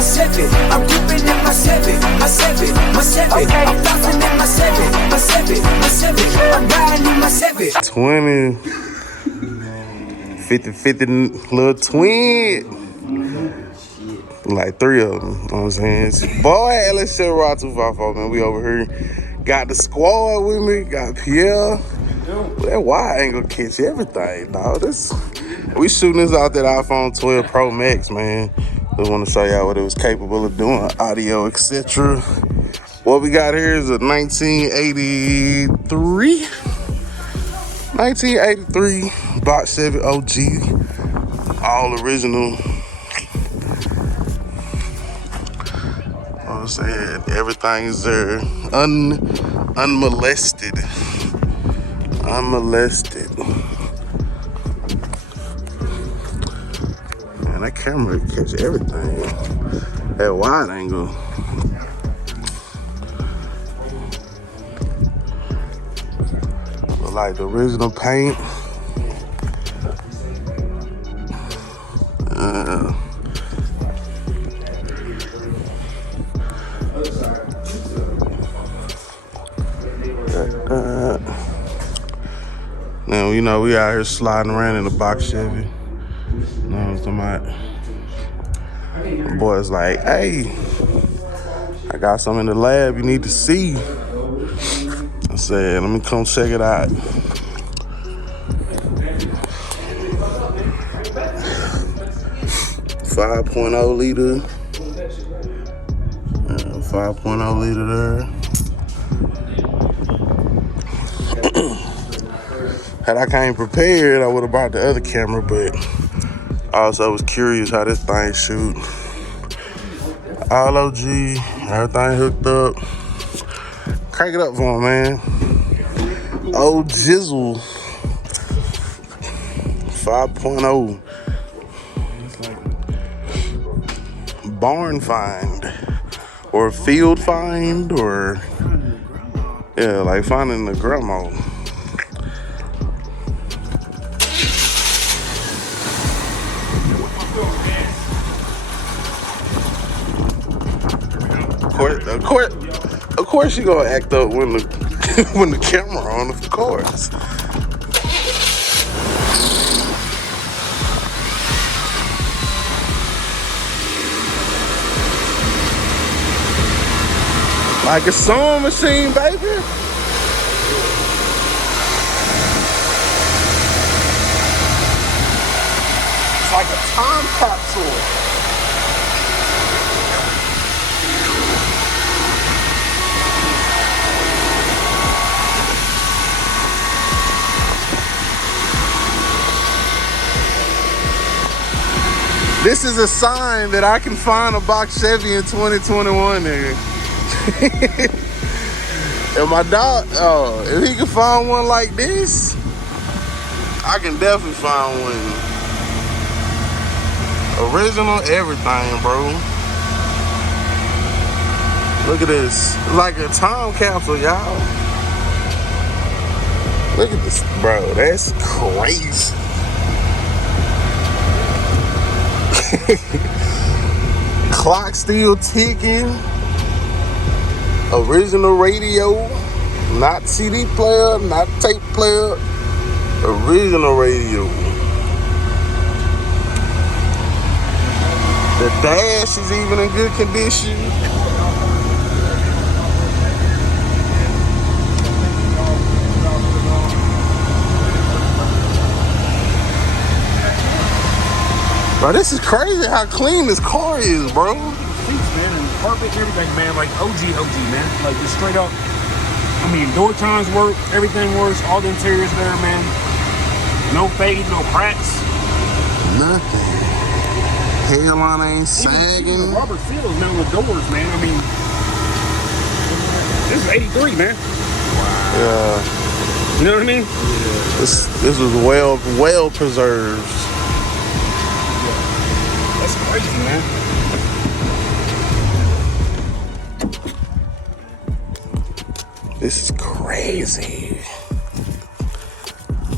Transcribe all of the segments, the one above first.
my Chevy. I'm ripping in my Chevy, my Chevy, my Chevy. Okay. I'm flossing in my Chevy, my Chevy, my Chevy. I'm riding in my Chevy. 20, 50 little twin. Like 3 of them, you know what I'm saying? Boy, let's show Raw 254, man. We over here. Got the squad with me, got Pierre. That wide angle catch everything, dog. We shooting this out that iPhone 12 Pro Max, man. We want to show y'all what it was capable of doing, audio, etc. What we got here is a 1983 box Chevy OG, all original. I'm saying everything is there, unmolested. Man, that camera catch everything. That wide angle. Look like the original paint. Now, you know, we out here sliding around in the box Chevy. You know what I'm talking about? The boy's like, hey, I got something in the lab you need to see. I said, let me come check it out. .5 liter. 5.0 liter there. Had I came prepared, I would have brought the other camera, but I also was curious how this thing shoot. All OG, everything hooked up. Crank it up for him, man. Old Jizzle 5.0. Barn find or field find or yeah, like finding the grandma. Of course you gonna act up when the when the camera on, of course. Like a sewing machine, baby. It's like a time capsule. This is a sign that I can find a box Chevy in 2021, nigga. And my dog, if he can find one like this, I can definitely find one. Original everything, bro. Look at this. It's like a time capsule, y'all. Look at this, bro. That's crazy. Clock still ticking. Original radio, not CD player, not tape player. Original radio. The dash is even in good condition. Bro, this is crazy how clean this car is, bro. Seats, man, and carpet and everything, man. Like OG, man. Like just straight up. I mean, door chines work, everything works, all the interiors there, man. No fade, no cracks. Nothing. Hairline ain't sagging. Even rubber seals, man, with doors, man. I mean, this is 83, man. Wow. Yeah. You know what I mean? Yeah. This was well preserved. That's crazy, man. This is crazy.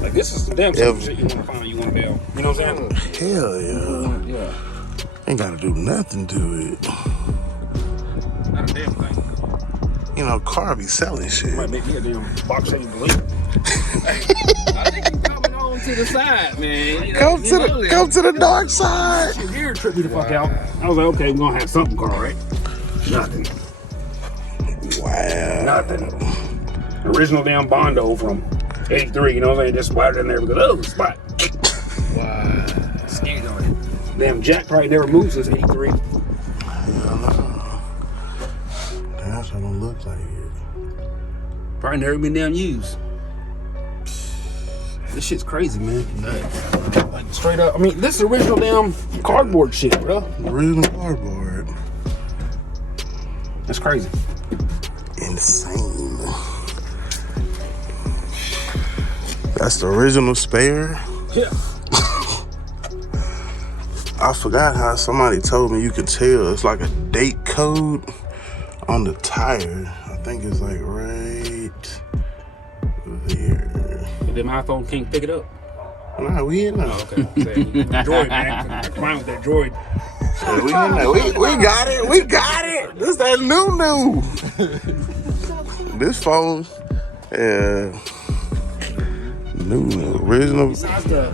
Like, this is the damn shit you want to find, you want to bail. You know what I'm saying? Hell yeah. Yeah. Ain't gotta do nothing to it. Not a damn thing. You know, car be selling shit. Might make me a damn box Chevy believer. I think you coming on to the side, man. You know, Come to the dark side. Shit, here tripped me the fuck out. I was like, okay, we're gonna have something car, right? Nothing. Wow. Nothing. Original damn Bondo from 83, you know what I'm saying? Just splattered in there because, oh, spot. wow. Scared on it. Damn jack probably never moved since 83. Hell no. That's what it looks like here. Probably never been damn used. This shit's crazy, man. Like straight up. I mean, this is original damn cardboard shit, bro. Original cardboard. That's crazy. Insane. That's the original spare. Yeah. I forgot how somebody told me you could tell. It's like a date code on the tire. I think it's like right there. But them iPhone can't pick it up. Nah, we in there. Oh, okay. Droid, man. Fine with that droid. Yeah, we in there. We got it. We got it. This that new. This phone, new. Original. Besides the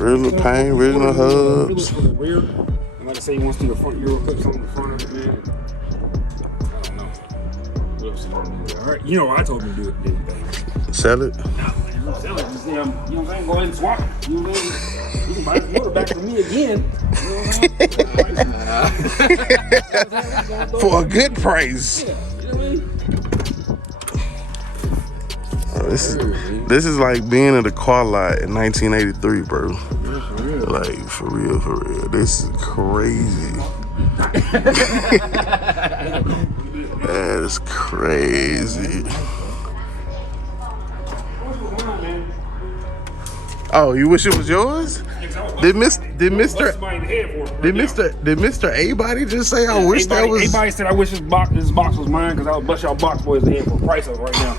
Original paint, original hubs. for the rear. And like I say, he wants to do the front Euro clips on the front of it, man. I don't know. What else he want to do? All right, you know what I told him to do it. Sell it. Sell it. Just, you know what I'm saying? Go ahead and swap it. You know what I'm saying? You can buy the motor back from me again. You know what I'm saying? For a good price. Yeah, you know what I mean? This is like being at a car lot in 1983, bro. Like, for real. This is crazy. That is crazy. Oh, you wish it was yours? Did Mr. A-Body just say I wish that was? A-Body said I wish this box was mine because I would bust y'all box boys in for a price of it right now.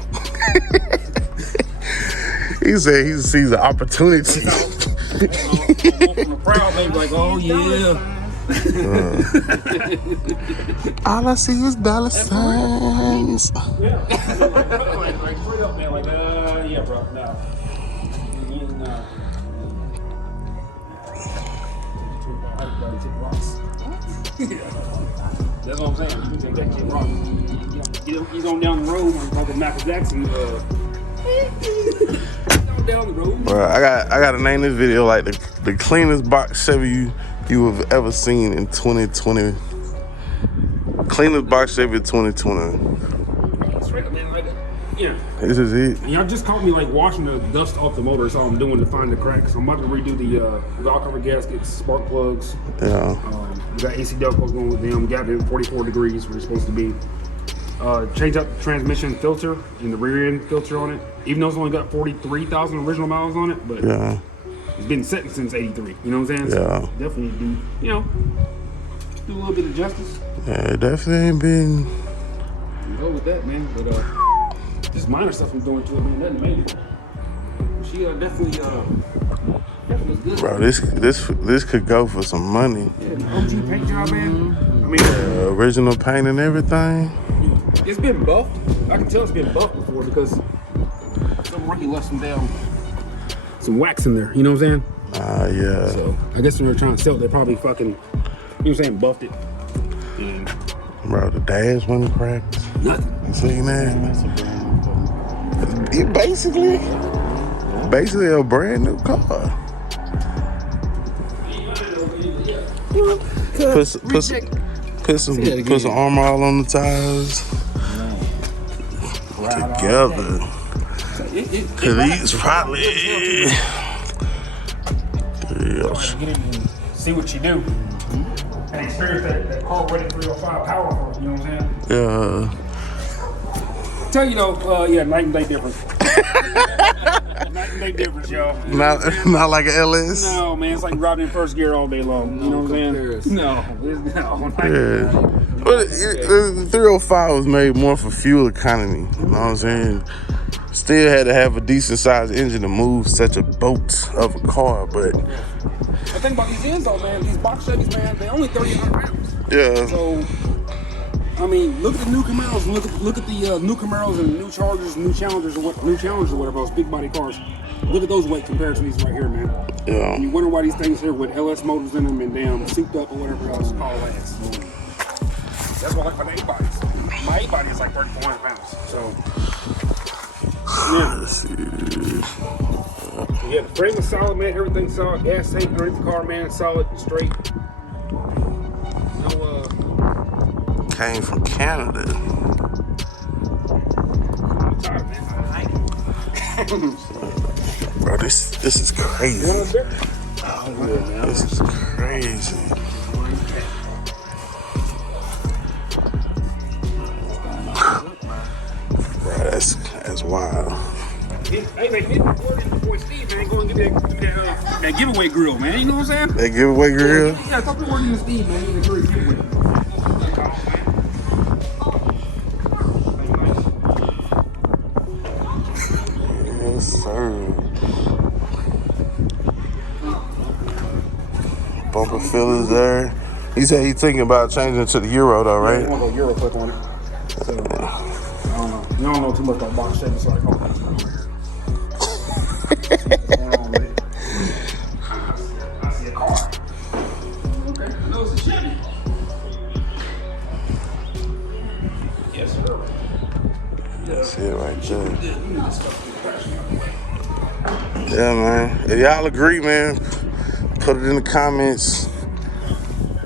He said he sees an opportunity. I'm from the proud baby, like, oh yeah. All I see is dollar signs. Yeah. Like straight up, man. Like, yeah, bro. No. That's what I'm saying. You can take that kid rock. He's on down the road on Uncle Michael Jackson. Down the road. Bro, I got to name this video like the cleanest box Chevy you have ever seen in 2020. Cleanest box Chevy 2020. Straight up, man. Like, yeah. This is it. And y'all just caught me like washing the dust off the motor. That's all I'm doing to find the cracks. I'm about to redo the valve cover gaskets, spark plugs. Yeah. We got AC Delcos going with them. Got it at 44 degrees where it's supposed to be. Change out the transmission filter and the rear end filter on it. Even though it's only got 43,000 original miles on it, but Yeah. it's been sitting since 83. You know what I'm saying? Yeah. So definitely do a little bit of justice. Yeah, it definitely ain't been. Go with that, man. But just minor stuff I'm doing to it, man. Nothing major. She definitely good. Bro, this could go for some money. Yeah, OG paint job, man. I mean, Original paint and everything. it's been buffed. I can tell it's been buffed before because some rookie left some wax in there. You know what I'm saying? Yeah. So I guess when they're trying to sell it, they probably fucking, you know what I'm saying, buffed it. And Bro, the dash wasn't cracked. nothing. You seen that? It basically a brand new car. Put some armor all on the tires. Together. Cause these probably. Get in and see what you do. And experience that carbureted 305 power for it, you know what I'm saying? Yeah. Tell you though, night and day difference. Night and day difference, y'all. Not like an LS. No, man, it's like riding in first gear all day long. You know what I'm saying? No. Yeah. But the 305 was made more for fuel economy. You know what I'm saying? Still had to have a decent sized engine to move such a boat of a car, but The thing about these ends though, man, these box Chevys, man, they only 3,800 pounds. yeah. So, I mean, look at the new Camaros, and look at the new Camaros and new Chargers, new Challengers, or whatever, those big body cars. Look at those weight compared to these right here, man. Yeah. And you wonder why these things here with LS motors in them and damn souped up or whatever else call ass. That's why I like my 8 bodies. My 8 body is like 3,400 pounds. So, yeah. Let's see. Yeah, the frame is solid, man. Everything's solid. Gas tank underneath the car, man, solid, straight. No, Came from Canada. I'm tired, man. I like it. Bro, this is crazy. You want a beer? This is crazy. Bro, that's wild. Hey, man, get the boy Steve, man. Go and get that giveaway grill, man. You know what I'm saying? That giveaway grill? Yeah, talk to Morgan and Steve, man. Get a great giveaway. Yes, sir. Bumper fillers there. He said he's thinking about changing to the Euro though, right? I want to go Euro clip on it. So, I don't know. You don't know too much about box Chevy, so I call it. I see a car. Okay, no, it's a Chevy. Yes, sir. See it right there. Yeah, man. If y'all agree, man, put it in the comments.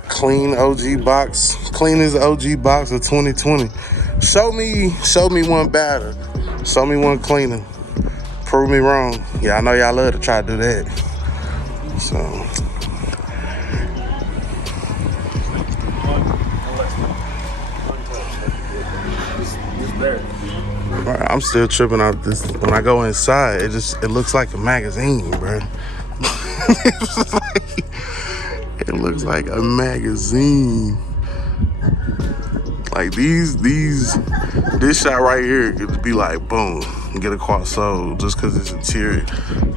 Clean OG box, cleanest OG box of 2020. Show me one better. Show me one cleaner. Prove me wrong. Yeah, I know y'all love to try to do that. So. Bro, I'm still tripping out this. When I go inside, it looks like a magazine, bro. It looks like a magazine. Like this shot right here could be like, boom, get a car sold just because it's interior.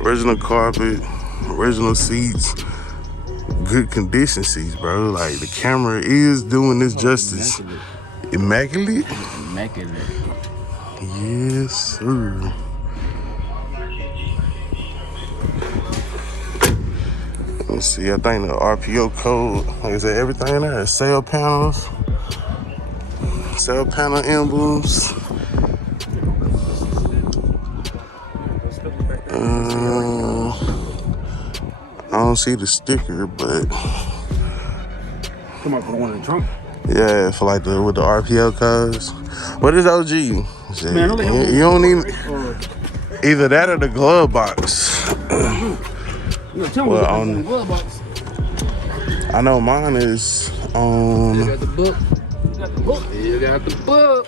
Original carpet, original seats, good condition seats, bro. Like the camera is doing this justice. Immaculate? Immaculate. Yes, sir. Let's see, I think the RPO code, like I said, everything in there. Sail panels, sail panel emblems. I don't see the sticker, but Come up with one in the trunk. yeah, for like with the RPO codes. What is OG? Shit, Man, I know they have you don't need or, either that or the glove box. you know, tell me Well, what's on- in the glove box. I know mine is on You got the book. You got the book. You got the book.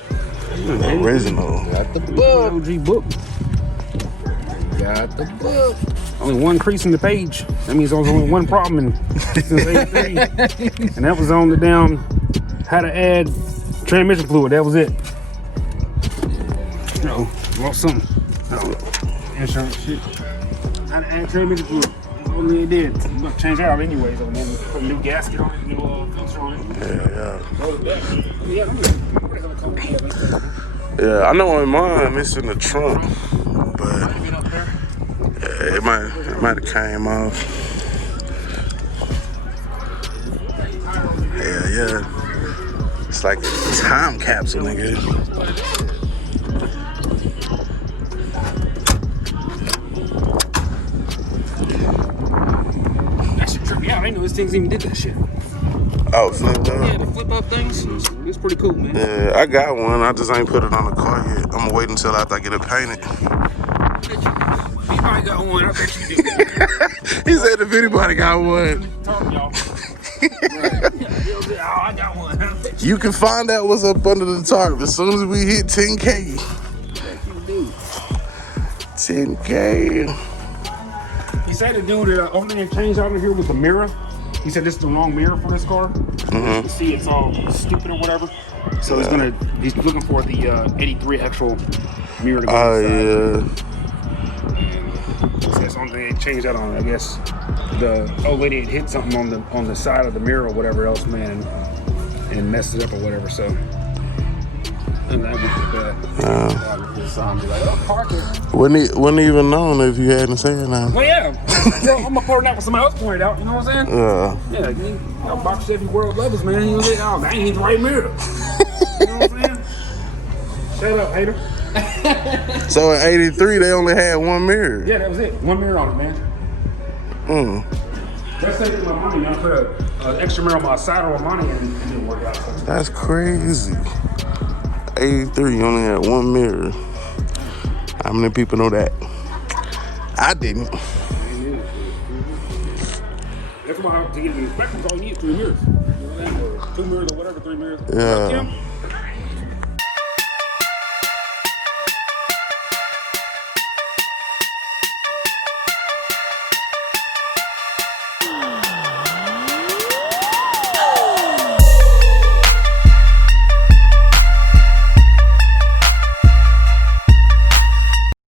the original. Got the book. OG book. Got the book. Only one crease in the page. That means there was only one problem since '83, and that was on the damn how to add transmission fluid. That was it. No, lost something. No, insurance shit. How to add transmission fluid. That's all they did. I'm gonna change that out anyways. And then put a new gasket on it, new filter on it. Yeah. Throw it back. Yeah, I'm gonna have a couple of Yeah, I know in mine it's in the trunk, but yeah, it might have came off. Yeah. It's like a time capsule, nigga. That shit tripped me out. I didn't know these things even did that shit. Oh, flipped Yeah, up. the flip up things. It's pretty cool, man. Yeah, I got one. I just ain't put it on the car yet. I'm gonna wait until after I get it painted. You probably got one. I bet you did. He said if anybody got one, Talk, y'all. Oh, I got one. I bet you can find out what's up under the tarp as soon as we hit 10K. you do. 10K. He said the dude that only thing changed out of here was the mirror. He said this is the wrong mirror for this car. You see, it's all stupid or whatever. So he's looking for the 83 actual mirror to go Oh, inside. yeah. That's the only thing they changed that on. I guess the old lady had hit something on the side of the mirror or whatever else, man, and messed it up or whatever. So, and that'd be bad. Be like, oh, park it. Wouldn't even known if you hadn't said nothing. Well, yeah. Bro, I'm gonna point it out when somebody else pointed out. You know what I'm saying? Yeah. Yeah. You know, box Chevy world lovers, man. You know what I'm saying? Oh, that ain't the right mirror. You know what I'm saying? Shut up, hater. So in '83, they only had one mirror. Yeah, that was it. One mirror on it, man. That's taking my money. I put an extra mirror on my side of my money and it didn't work out. That's crazy. '83, you only had one mirror. How many people know that? I didn't. That's why to get the inspection, all you need is 3 mirrors. You know that? Or 2 mirrors or whatever, 3 mirrors. Yeah.